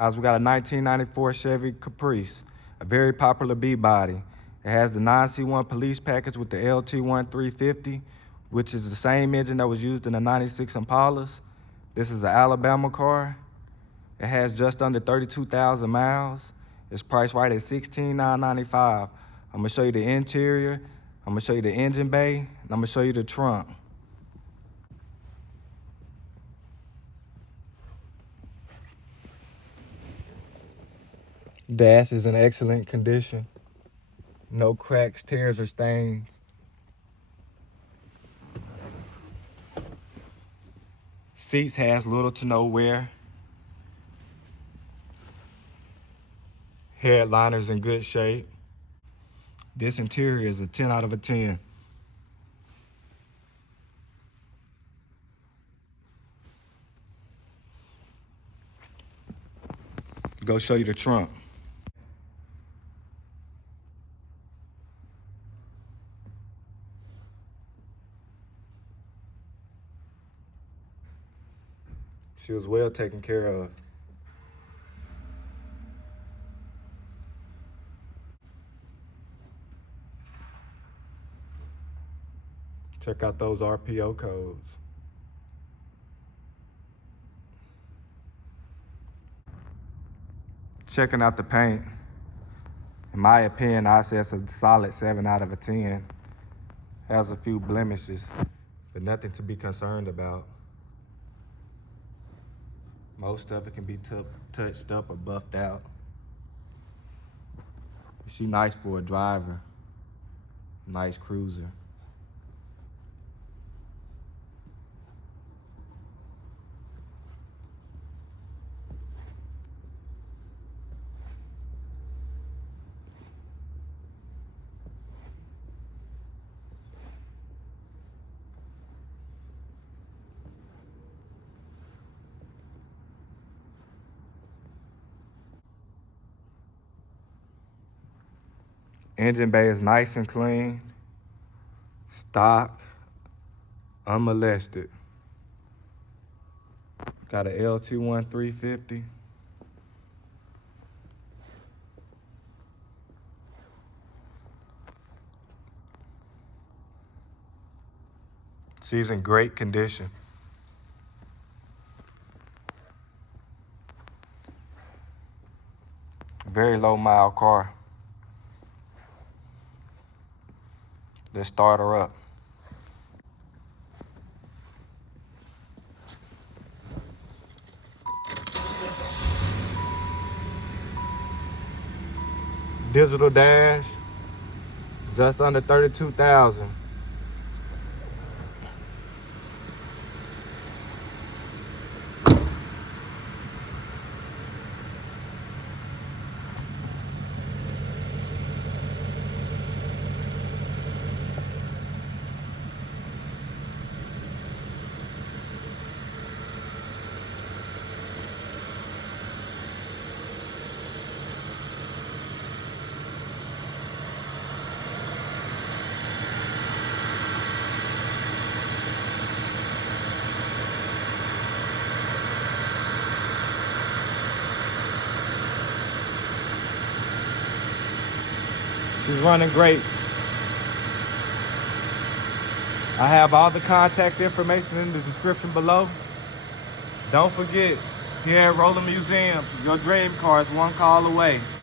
Guys, we got a 1994 Chevy Caprice, a very popular B-body. It has the 9C1 police package with the LT1 350, which is the same engine that was used in the 96 Impalas. This is an Alabama car. It has just under 32,000 miles. It's priced right at $16,995. I'm gonna show you the interior, I'm gonna show you the engine bay, and I'm gonna show you the trunk. Dash is in excellent condition. No cracks, tears, or stains. Seats has little to no wear. Headliner's in good shape. This interior is a 10 out of a 10. Go show you the trunk. She was well taken care of. Check out those RPO codes. Checking out the paint. In my opinion, I say it's a solid 7 out of a 10. Has a few blemishes, but nothing to be concerned about. Most of it can be touched up or buffed out. She nice for a driver, nice cruiser. Engine bay is nice and clean, stock, unmolested. Got a LT1 350. She's in great condition. Very low mile car. Let's start her up. Digital dash, just under 32,000. She's running great. I have all the contact information in the description below. Don't forget, here at Roller Museum, your dream car is one call away.